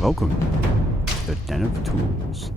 Welcome to the Den of Tools.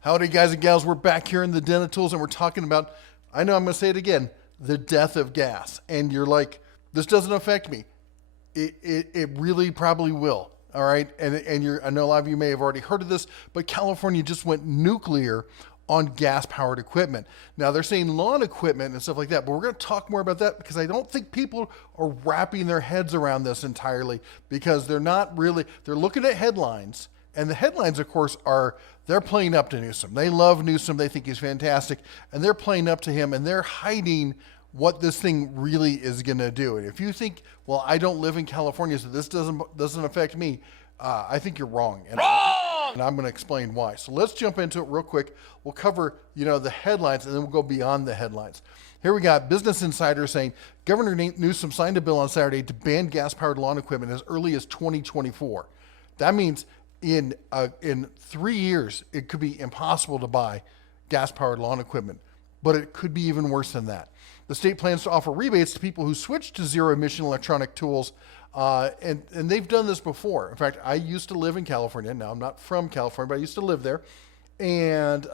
Howdy, guys and gals. We're back here in the Den of Tools, and we're talking about, I know I'm going to say it again, the death of gas. And you're like, this doesn't affect me. It really probably will. All right. And I know a lot of you may have already heard of this, but California just went nuclear on gas-powered equipment. Now, they're saying lawn equipment and stuff like that, but we're going to talk more about that because I don't think people are wrapping their heads around this entirely, because they're not really, they're looking at headlines, and the headlines, of course, they're playing up to Newsom. They love Newsom. They think he's fantastic, and they're playing up to him, and they're hiding what this thing really is going to do. And if you think, well, I don't live in California, so this doesn't affect me, I think you're wrong. And I'm going to explain why. So let's jump into it real quick. We'll cover, the headlines, and then we'll go beyond the headlines. Here we got Business Insider saying Governor Newsom signed a bill on Saturday to ban gas-powered lawn equipment as early as 2024. That means in 3 years, it could be impossible to buy gas-powered lawn equipment, but it could be even worse than that. The state plans to offer rebates to people who switch to zero-emission electronic tools. And they've done this before. In fact, I used to live in California. Now, I'm not from California, but I used to live there. And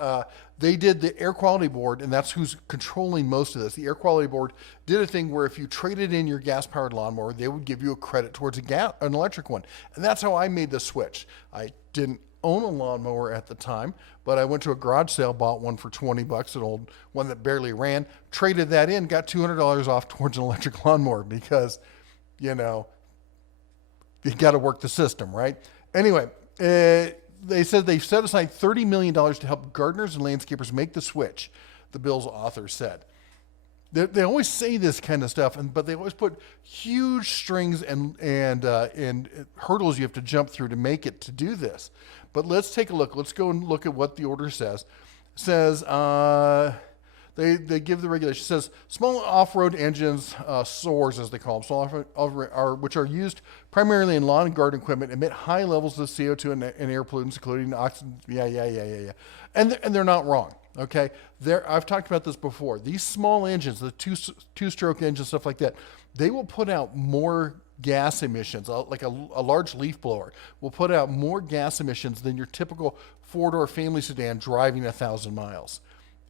they did the Air Quality Board, and that's who's controlling most of this. The Air Quality Board did a thing where if you traded in your gas-powered lawnmower, they would give you a credit towards an electric one. And that's how I made the switch. I didn't own a lawnmower at the time, but I went to a garage sale, bought one for $20, an old one that barely ran, traded that in, got $200 off towards an electric lawnmower because, you got to work the system, right? Anyway, they said they've set aside $30 million to help gardeners and landscapers make the switch, the bill's author said. They always say this kind of stuff, but they always put huge strings and hurdles you have to jump through to make it to do this. But let's take a look. Let's go and look at what the order says. It says, They give the regulation. It says small off-road engines, SOARs as they call them, which are used primarily in lawn and garden equipment, emit high levels of CO2 and air pollutants, including oxygen. Yeah. And they're not wrong. Okay, I've talked about this before. These small engines, the two-stroke engines, stuff like that, they will put out more gas emissions. Like a large leaf blower will put out more gas emissions than your typical four-door family sedan driving 1,000 miles.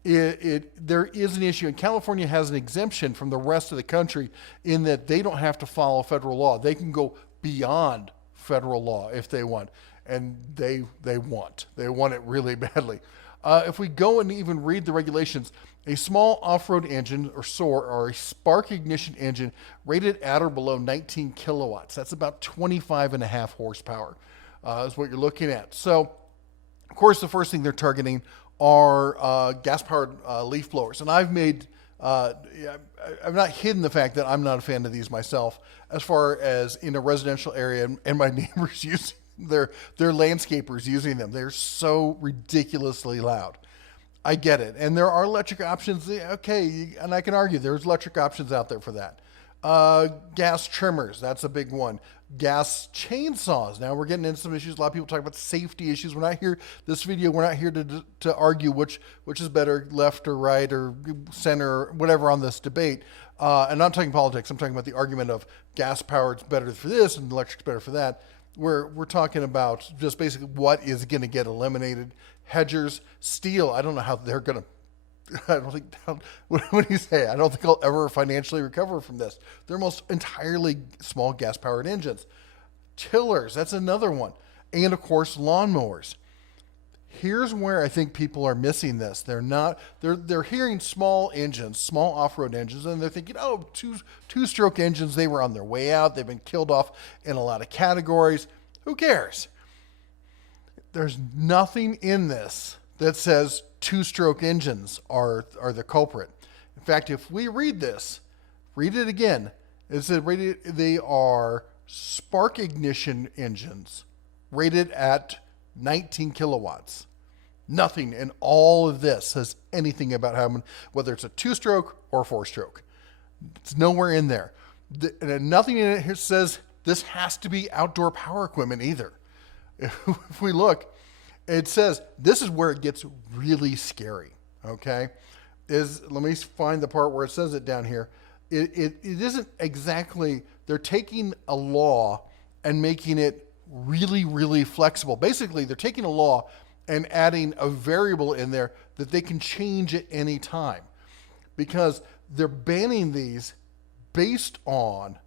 There is an issue, and California has an exemption from the rest of the country in that they don't have to follow federal law. They can go beyond federal law if they want, and they want it really badly. If we go and even read the regulations, a small off-road engine, or SOAR, or a spark ignition engine rated at or below 19 kilowatts. That's about 25.5 horsepower is what you're looking at. So, of course, the first thing they're targeting are gas-powered leaf blowers. And I've not hidden the fact that I'm not a fan of these myself, as far as in a residential area and my neighbors using their landscapers using them. They're so ridiculously loud. I get it. And there are electric options. Okay, and I can argue there's electric options out there for that. Gas trimmers, that's a big one. Gas chainsaws. Now we're getting into some issues. A lot of people talk about safety issues. We're not here, this video, we're not here to argue which is better, left or right or center or whatever on this debate. And I'm not talking politics. I'm talking about the argument of gas powered's better for this and electric's better for that. We're talking about just basically what is going to get eliminated. Hedgers, steel, I don't know how they're going to, what do you say? I don't think I'll ever financially recover from this. They're almost entirely small gas-powered engines. Tillers, that's another one. And, of course, lawnmowers. Here's where I think people are missing this. They're hearing small engines, small off-road engines, and they're thinking, oh, two-stroke engines, they were on their way out. They've been killed off in a lot of categories. Who cares? There's nothing in this that says two-stroke engines are the culprit. In fact, if we read this, read it again. It said they are spark ignition engines rated at 19 kilowatts. Nothing in all of this says anything about whether it's a two-stroke or four-stroke. It's nowhere in there. And nothing in it here says this has to be outdoor power equipment either. If we look, it says this is where it gets really scary. Okay, let me find the part where it says it down here. It isn't exactly, they're taking a law and making it really, really flexible. Basically, they're taking a law and adding a variable in there that they can change at any time, because they're banning these based on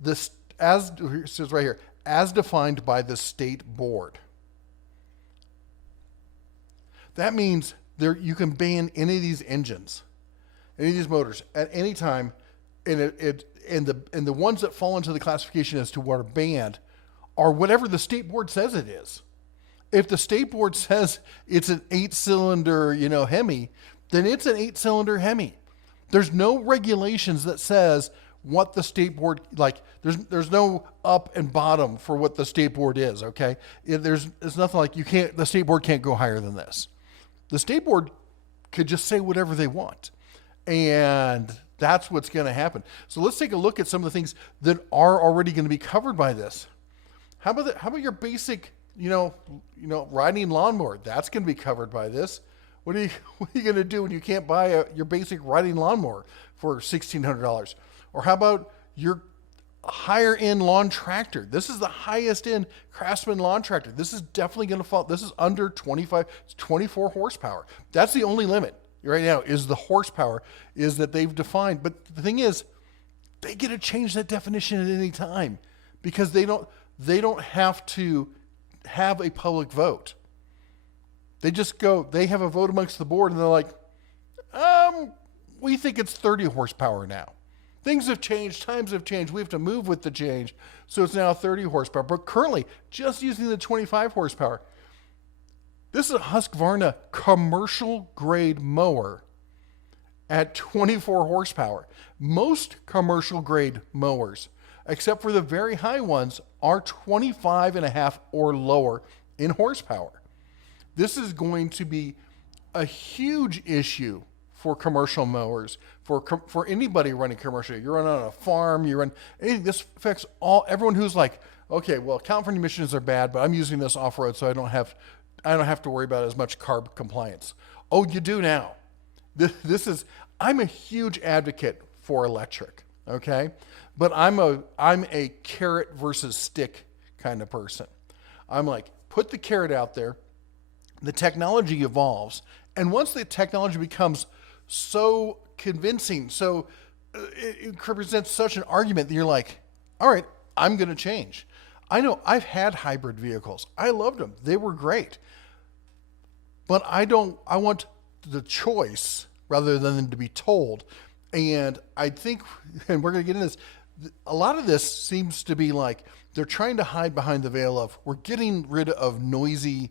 this, as it says right here, as defined by the state board. That means you can ban any of these engines, any of these motors at any time, and the ones that fall into the classification as to what are banned are whatever the state board says it is. If the state board says it's an 8-cylinder, Hemi, then it's an 8-cylinder Hemi. There's no regulations that says what the state board, like there's no up and bottom for what the state board is. Okay, there's nothing like the state board can't go higher than this. The state board could just say whatever they want, and that's what's going to happen. So let's take a look at some of the things that are already going to be covered by this. How about your basic, riding lawnmower? That's going to be covered by this. What are you going to do when you can't buy your basic riding lawnmower for $1,600? Or how about your higher end lawn tractor? This is the highest end Craftsman lawn tractor. This is definitely going to fall. This is under 24 horsepower. That's the only limit right now, is the horsepower is that they've defined. But the thing is, they get to change that definition at any time, because they don't have to have a public vote. They have a vote amongst the board, and they're like, we think it's 30 horsepower now. Things have changed, times have changed, we have to move with the change, so it's now 30 horsepower. But currently, just using the 25 horsepower, this is a Husqvarna commercial grade mower at 24 horsepower. Most commercial grade mowers, except for the very high ones, are 25.5 or lower in horsepower. This is going to be a huge issue for commercial mowers, for anybody running commercial. You're running on a farm, anything. This affects everyone who's like, okay, well, California emissions are bad, but I'm using this off-road, so I don't have to worry about as much carb compliance. Oh, you do now. I'm a huge advocate for electric, okay? But I'm a carrot versus stick kind of person. I'm like, put the carrot out there, the technology evolves, and once the technology becomes so convincing, so it represents such an argument that you're like, all right, I'm going to change. I know I've had hybrid vehicles. I loved them. They were great. But I want the choice rather than to be told. And I think, and we're going to get into this, a lot of this seems to be like they're trying to hide behind the veil of, we're getting rid of noisy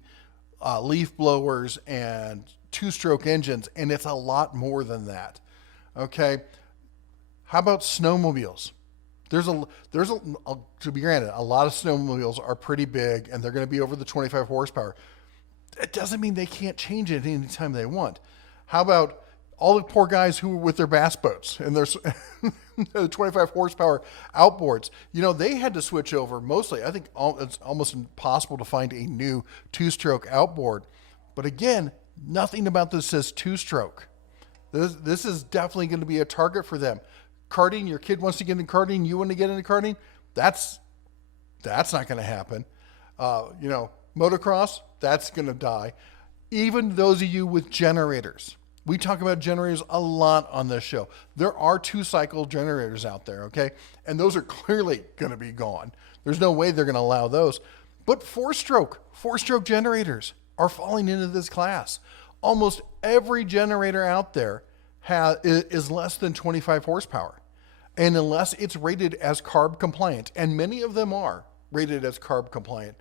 leaf blowers and two-stroke engines, and it's a lot more than that. Okay, how about snowmobiles? To be granted, a lot of snowmobiles are pretty big, and they're going to be over the 25 horsepower. It doesn't mean they can't change it any time they want. How about all the poor guys who were with their bass boats and their 25 horsepower outboards? They had to switch over mostly. I think it's almost impossible to find a new two-stroke outboard. But again, nothing about this says two-stroke. This is definitely going to be a target for them. Karting, your kid wants to get into karting, you want to get into karting, that's not going to happen. Motocross, that's going to die. Even those of you with generators. We talk about generators a lot on this show. There are 2-cycle generators out there, okay? And those are clearly going to be gone. There's no way they're going to allow those. But 4-stroke generators are falling into this class. Almost every generator out there is less than 25 horsepower. And unless it's rated as carb compliant, and many of them are rated as carb compliant,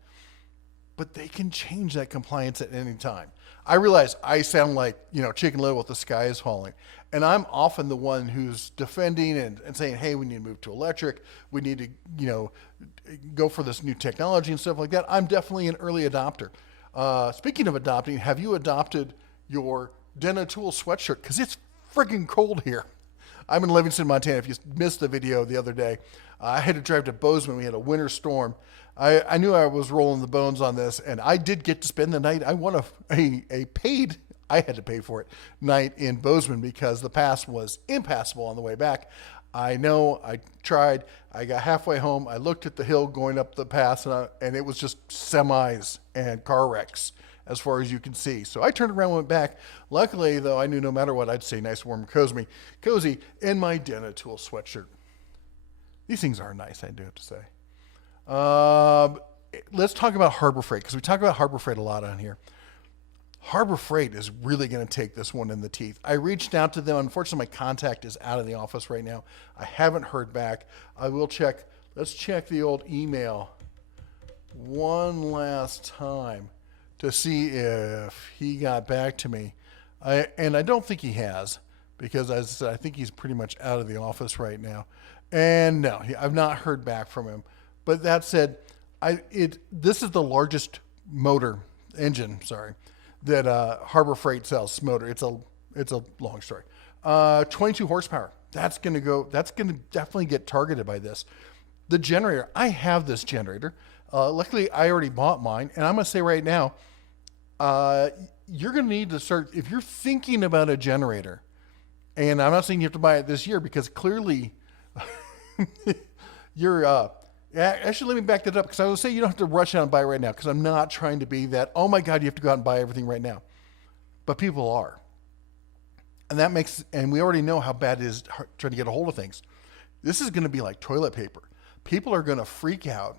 but they can change that compliance at any time. I realize I sound like, Chicken Little with the sky is falling. And I'm often the one who's defending and saying, hey, we need to move to electric. We need to, go for this new technology and stuff like that. I'm definitely an early adopter. Speaking of adopting, have you adopted your Denatool sweatshirt? Because it's freaking cold here. I'm in Livingston, Montana. If you missed the video the other day, I had to drive to Bozeman. We had a winter storm. I knew I was rolling the bones on this, and I did get to spend the night. I won a paid, I had to pay for it, night in Bozeman because the pass was impassable on the way back. I know, I tried. I got halfway home. I looked at the hill going up the pass, and it was just semis and car wrecks as far as you can see. So I turned around and went back. Luckily, though, I knew no matter what, I'd stay nice, warm, cozy in my Denatool sweatshirt. These things are nice, I do have to say. Let's talk about Harbor Freight, because we talk about Harbor Freight a lot on here. Harbor Freight is really going to take this one in the teeth. I reached out to them. Unfortunately, my contact is out of the office right now. I haven't heard back. I will check. Let's check the old email one last time to see if he got back to me. And I don't think he has, because as I said, I think he's pretty much out of the office right now. And no, I've not heard back from him. But that said, this is the largest engine, that Harbor Freight sells. Motor. It's a long story. 22 horsepower. That's going to definitely get targeted by this. The generator. I have this generator. Luckily, I already bought mine, and I'm going to say right now, you're going to need to start, if you're thinking about a generator, and I'm not saying you have to buy it this year, because clearly you're, actually, let me back that up, because I would say you don't have to rush out and buy it right now, because I'm not trying to be that, oh my God, you have to go out and buy everything right now. But people are. And we already know how bad it is trying to get a hold of things. This is going to be like toilet paper. People are going to freak out,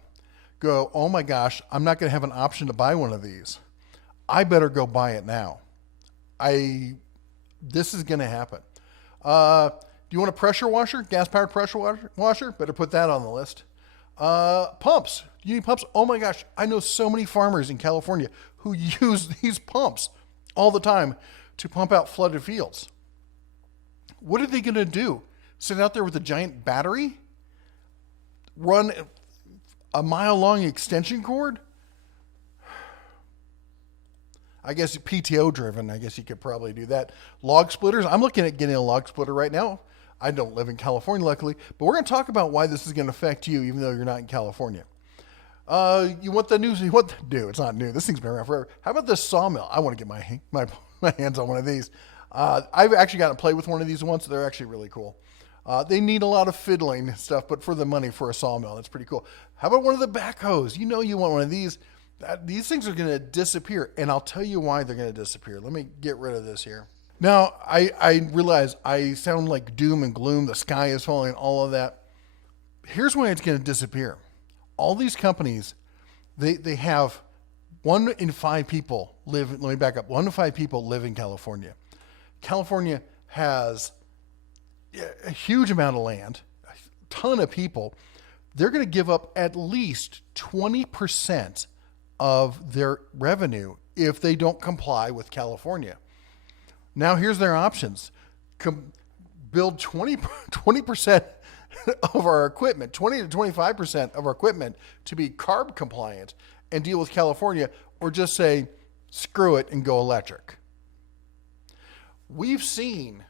go, oh my gosh, I'm not going to have an option to buy one of these. I better go buy it now. This is going to happen. Do you want a pressure washer? Gas-powered pressure washer? Better put that on the list. Pumps. You need pumps? Oh my gosh. I know so many farmers in California who use these pumps all the time to pump out flooded fields. What are they going to do? Sit out there with a giant battery? Run a mile-long extension cord? I guess PTO driven. I guess you could probably do that. Log splitters. I'm looking at getting a log splitter right now. I don't live in California, luckily, but we're going to talk about why this is going to affect you, even though you're not in California. You want the news? New? It's not new. This thing's been around forever. How about this sawmill? I want to get my hands on one of these. I've actually gotten to play with one of these once. They're actually really cool. They need a lot of fiddling and stuff, but for the money for a sawmill, that's pretty cool. How about one of the backhoes? You know you want one of these. These things are going to disappear, and I'll tell you why they're going to disappear. Let me get rid of this here. Now, I realize I sound like doom and gloom. The sky is falling, all of that. Here's why it's going to disappear. All these companies, they have 1 in 5 people live. Let me back up. 1 in 5 people live in California. California has a huge amount of land, a ton of people. They're going to give up at least 20% of their revenue if they don't comply with California. Now, here's their options. Build 20% of our equipment, 20 to 25% of our equipment to be CARB compliant and deal with California, or just say, screw it and go electric. We've seen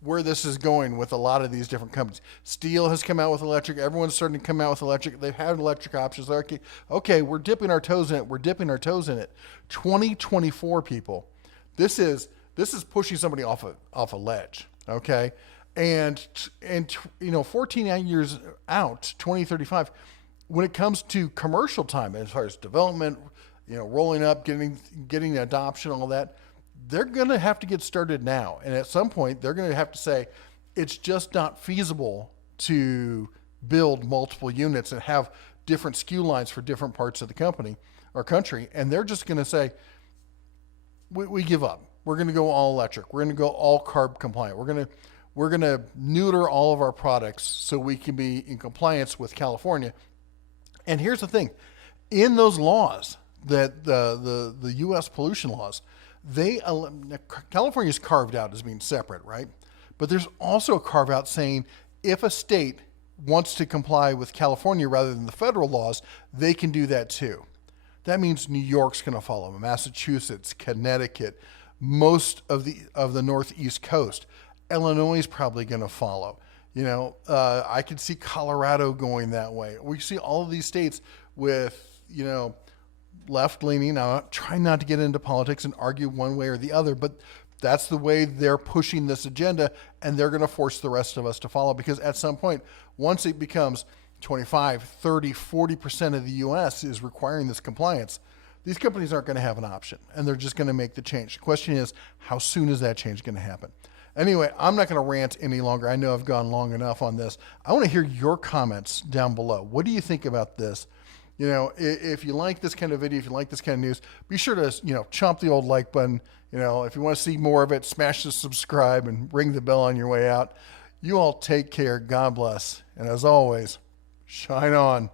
where this is going with a lot of these different companies. Steel has come out with electric. Everyone's starting to come out with electric. They've had electric options. They're like, okay, we're dipping our toes in it. We're dipping our toes in it. 2024 people. This is pushing somebody off a ledge, okay? And 14 years out, 2035, when it comes to commercial time, as far as development, rolling up, getting adoption, all that, they're going to have to get started now. And at some point, they're going to have to say, it's just not feasible to build multiple units and have different SKU lines for different parts of the company or country. And they're just going to say, we give up. We're going to go all electric. We're going to go all CARB compliant. We're going to neuter all of our products so we can be in compliance with California. And here's the thing. In those laws, that the U.S. pollution laws, California is carved out as being separate, right? But there's also a carve out saying if a state wants to comply with California rather than the federal laws, they can do that too. That means New York's going to follow, Massachusetts, Connecticut, most of the Northeast coast. Illinois is probably going to follow. I could see Colorado going that way. We see all of these states with, left-leaning. Now, I'm trying not to get into politics and argue one way or the other, but that's the way they're pushing this agenda, and they're going to force the rest of us to follow, because at some point, once it becomes 25, 30, 40% of the U.S. is requiring this compliance, these companies aren't going to have an option, and they're just going to make the change. The question is, how soon is that change going to happen? Anyway, I'm not going to rant any longer. I know I've gone long enough on this. I want to hear your comments down below. What do you think about this? You know, if you like this kind of video, if you like this kind of news, be sure to, chomp the old like button. You know, if you want to see more of it, smash the subscribe and ring the bell on your way out. You all take care. God bless. And as always, shine on.